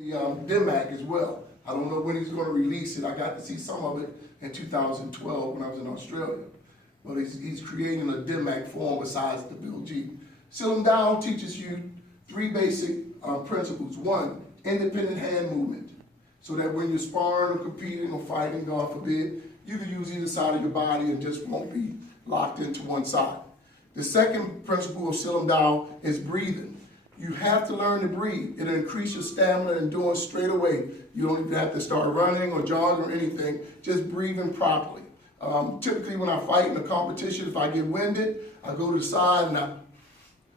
The DMAC as well. I don't know when he's going to release it. I got to see some of it in 2012 when I was in Australia. But he's creating a DMAC form besides the Bill G. Sit 'em down teaches you three basic principles. One, independent hand movement. So that when you're sparring or competing or fighting, God forbid, you can use either side of your body and just won't be locked into one side. The second principle of sit 'em down is breathing. You have to learn to breathe. It'll increase your stamina and endurance straight away. You don't even have to start running or jogging or anything, just breathing properly. Typically when I fight in a competition, if I get winded, I go to the side and I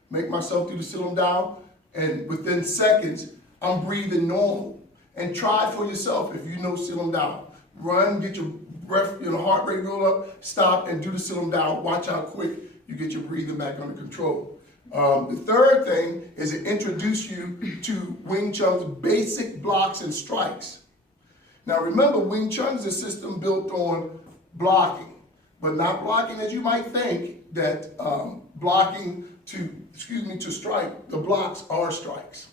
make myself do the sit 'em down, and within seconds, I'm breathing normal. And try it for yourself if you know sit 'em down. Run, get your breath, heart rate go up, stop and do the sit 'em down. Watch how quick you get your breathing back under control. The third thing is to introduce you to Wing Chun's basic blocks and strikes. Now remember, Wing Chun is a system built on blocking, but not blocking as you might think, that blocking to strike. The blocks are strikes.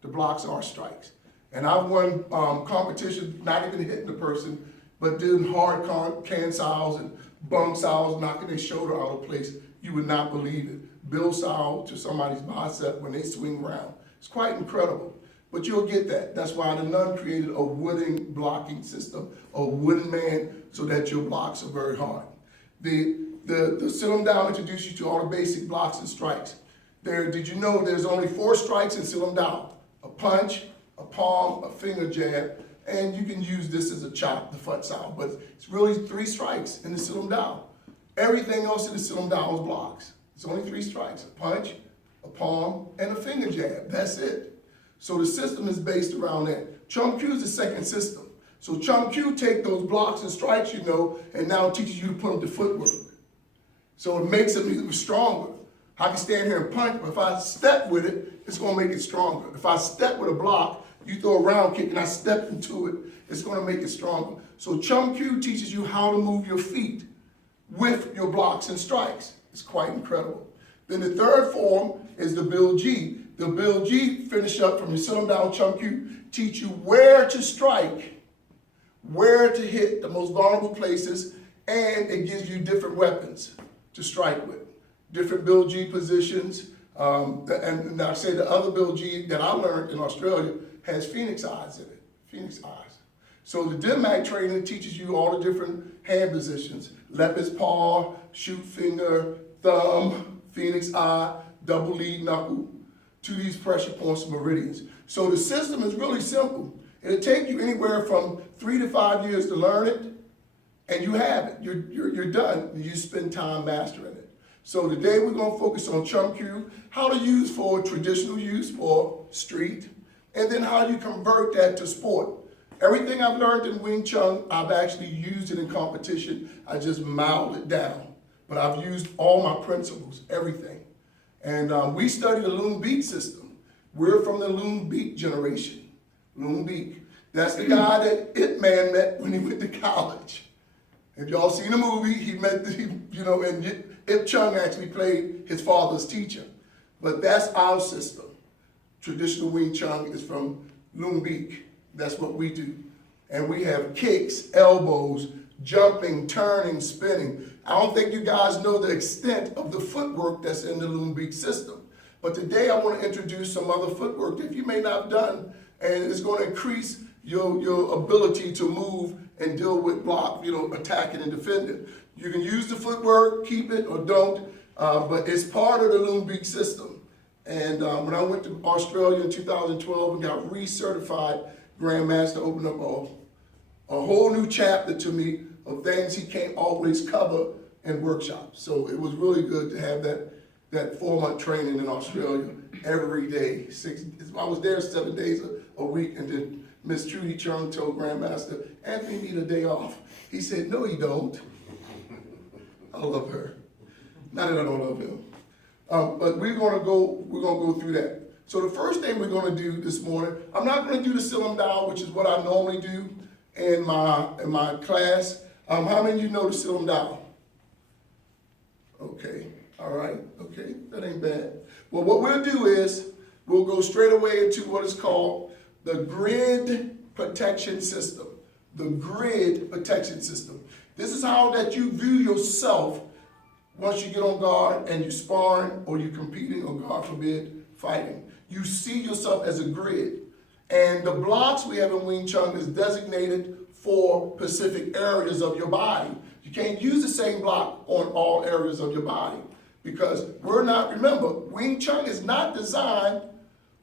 The blocks are strikes. And I've won competitions, not even hitting the person, but doing hard can styles and bung styles, knocking their shoulder out of place. You would not believe it. Bill style to somebody's bicep when they swing around. It's quite incredible. But you'll get that. That's why the nun created a wooden blocking system, a wooden man, so that your blocks are very hard. The sit 'em down introduces you to all the basic blocks and strikes. Did you know there's only 4 strikes in sit 'em down? A punch, a palm, a finger jab, and you can use this as a chop, the foot style. But it's really 3 strikes in the sit 'em down. Everything else in the sit 'em down is blocks. It's only 3 strikes: a punch, a palm, and a finger jab. That's it. So the system is based around that. Chum Q is the second system. So Chum Q take those blocks and strikes, and now teaches you to put them to footwork. So it makes them even stronger. I can stand here and punch, but if I step with it, it's going to make it stronger. If I step with a block, you throw a round kick and I step into it, it's going to make it stronger. So Chum Q teaches you how to move your feet with your blocks and strikes. It's quite incredible. Then the third form is the Bill G. The Bill G, finish up from your sit 'em down Chum Q, teach you where to strike, where to hit the most vulnerable places, and it gives you different weapons to strike with. Different Bill G positions. And I say the other Bill G that I learned in Australia has phoenix eyes in it. Phoenix eyes. So the DMAC training teaches you all the different hand positions. Leopard's paw, shoot finger, thumb, phoenix eye, double lead knuckle, to these pressure points and meridians. So the system is really simple. It'll take you anywhere from 3 to 5 years to learn it, and you have it. You're done. You spend time mastering it. So today we're going to focus on Chum Q, how to use for traditional use for street, and then how you convert that to sport. Everything I've learned in Wing Chun, I've actually used it in competition. I just modeled it down. But I've used all my principles, everything. And we study the Loon Beak system. We're from the Loon Beak generation. Loon Beak. That's the guy that Ip Man met when he went to college. If y'all seen the movie, he met, and Ip Chung actually played his father's teacher. But that's our system. Traditional Wing Chun is from Loon Beak. That's what we do. And we have kicks, elbows, jumping, turning, spinning. I don't think you guys know the extent of the footwork that's in the Loon Beak system. But today I want to introduce some other footwork that you may not have done, and it's going to increase your ability to move and deal with block, attacking and defending. You can use the footwork, keep it or don't, but it's part of the Loon Beak system. And when I went to Australia in 2012 and got recertified Grandmaster, opened up a whole new chapter to me of things he can't always cover in workshops. So it was really good to have that 4-month training in Australia every day. I was there 7 days a week, and then Miss Trudy Chung told Grandmaster, Anthony need a day off. He said, no, he don't. I love her. Not that I don't love him. But we're gonna go through that. So the first thing we're gonna do this morning, I'm not gonna do the sit 'em down, which is what I normally do in my class. How many of you know the sit 'em down? Okay, all right, okay, that ain't bad. Well, what we'll do is we'll go straight away into what is called the grid protection system. The grid protection system. This is how that you view yourself once you get on guard and you sparring or you're competing or, God forbid, fighting. You see yourself as a grid. And the blocks we have in Wing Chun is designated for specific areas of your body. You can't use the same block on all areas of your body because remember, Wing Chun is not designed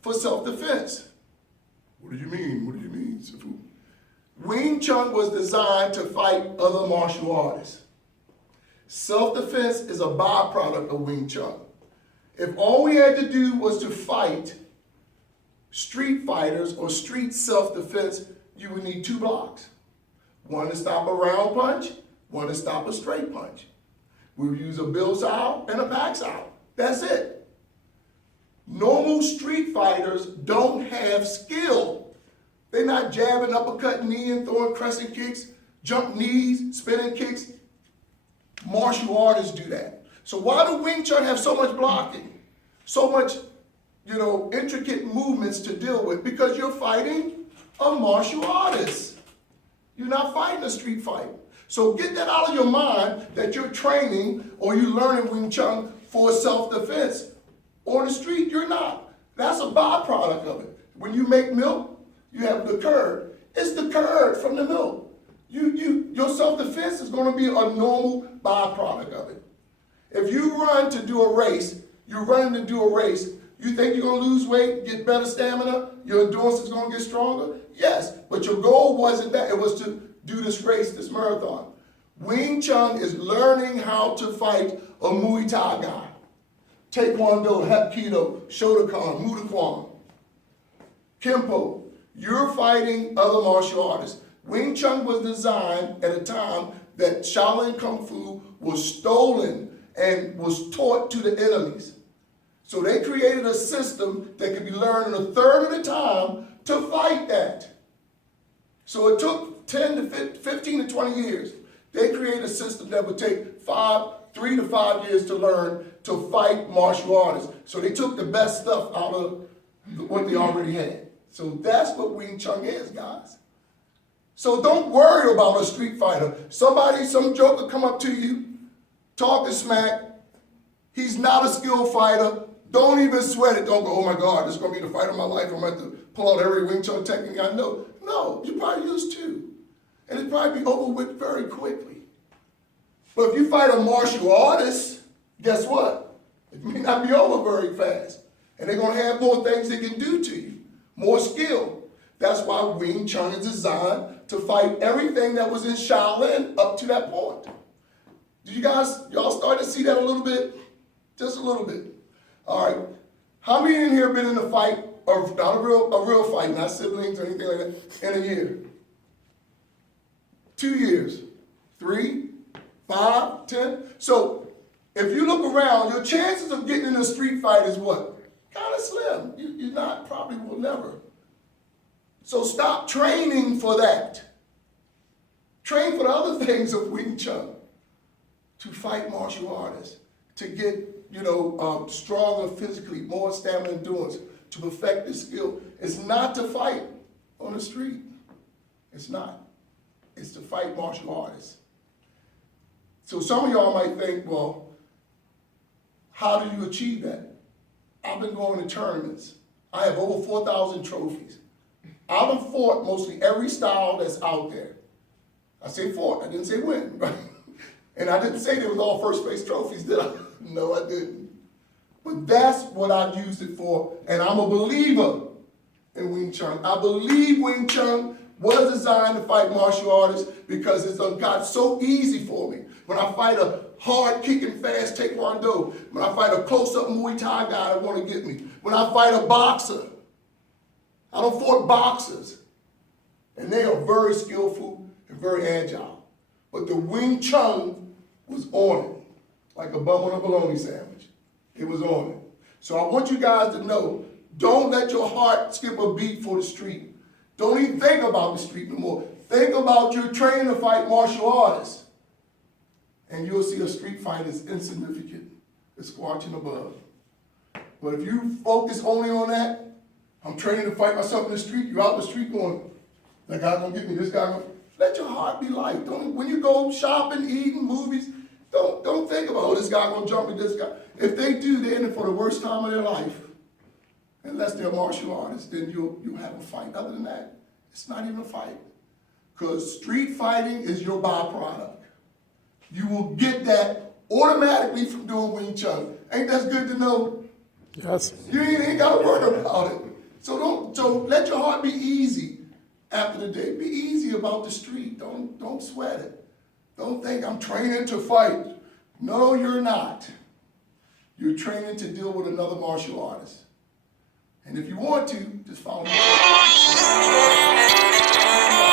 for self-defense. What do you mean? What do you mean, Sifu? Wing Chun was designed to fight other martial artists. Self-defense is a byproduct of Wing Chun. If all we had to do was to fight street fighters or street self-defense, you would need 2 blocks. One to stop a round punch, one to stop a straight punch. We would use a bill sow and a pack sow. That's it. Normal street fighters don't have skill. They're not jabbing, uppercut, knee, and throwing crescent kicks, jump knees, spinning kicks. Martial artists do that. So why do Wing Chun have so much blocking? So much, intricate movements to deal with? Because you're fighting a martial artist. You're not fighting a street fight. So get that out of your mind that you're training or you're learning Wing Chun for self-defense. On the street, you're not. That's a byproduct of it. When you make milk, you have the curd. It's the curd from the milk. Your self-defense is going to be a normal byproduct of it. If you run to do a race, you're running to do a race, you think you're going to lose weight, get better stamina, your endurance is going to get stronger? Yes, but your goal wasn't that. It was to do this race, this marathon. Wing Chun is learning how to fight a Muay Thai guy. Taekwondo, Hapkido, Shotokan, Muay Thai, Kempo. You're fighting other martial artists. Wing Chun was designed at a time that Shaolin Kung Fu was stolen and was taught to the enemies. So they created a system that could be learned in a third of the time to fight that. So it took 15 to 20 years. They created a system that would take 3 to 5 years to learn to fight martial artists. So they took the best stuff out of what they already had. So that's what Wing Chun is, guys. So don't worry about a street fighter. Some joker come up to you, talking smack. He's not a skilled fighter. Don't even sweat it. Don't go, oh my God, this is going to be the fight of my life. I'm going to have to pull out every Wing Chun technique I know. No, you probably use 2. And it'll probably be over with very quickly. But if you fight a martial artist, guess what? It may not be over very fast. And they're going to have more things they can do to you. More skill. That's why Wing Chun is designed to fight everything that was in Shaolin up to that point. Do y'all start to see that a little bit? Just a little bit. All right. How many in here been in a fight, or not a real fight, not siblings or anything like that, in a year? 2 years. 3, 5, 10. So if you look around, your chances of getting in a street fight is what? Kind of slim. You're not, probably will never. So stop training for that. Train for the other things of Wing Chun. To fight martial artists. To get, stronger physically, more stamina and endurance. To perfect this skill. It's not to fight on the street. It's not. It's to fight martial artists. So some of y'all might think, well, how do you achieve that? I've been going to tournaments. I have over 4,000 trophies. I've fought mostly every style that's out there. I say fought, I didn't say win, right? And I didn't say they was all first place trophies, did I? No, I didn't. But that's what I used it for, and I'm a believer in Wing Chun. I believe Wing Chun was designed to fight martial artists because it's got so easy for me. When I fight a hard kicking fast Taekwondo, when I fight a close-up Muay Thai guy that want to get me, when I fight a boxer, I don't fight boxers. And they are very skillful and very agile. But the Wing Chun was on it, like a bum on a bologna sandwich. It was on it. So I want you guys to know, don't let your heart skip a beat for the street. Don't even think about the street no more. Think about your training to fight martial artists. And you'll see a street fight is insignificant. It's squatching above. But if you focus only on that, I'm training to fight myself in the street. You're out in the street going, that guy gonna get me, this guy gonna, let your heart be light. Don't, when you go shopping, eating, movies, don't think about, oh, this guy gonna jump me, this guy. If they do, they're in it for the worst time of their life. Unless they're martial artists, then you'll have a fight. Other than that, it's not even a fight. Because street fighting is your byproduct. You will get that automatically from doing Wing Chun. Ain't that good to know? Yes. You ain't got to worry about it. So let your heart be easy after the day. Be easy about the street. Don't sweat it. Don't think I'm training to fight. No, you're not. You're training to deal with another martial artist. And if you want to, just follow me.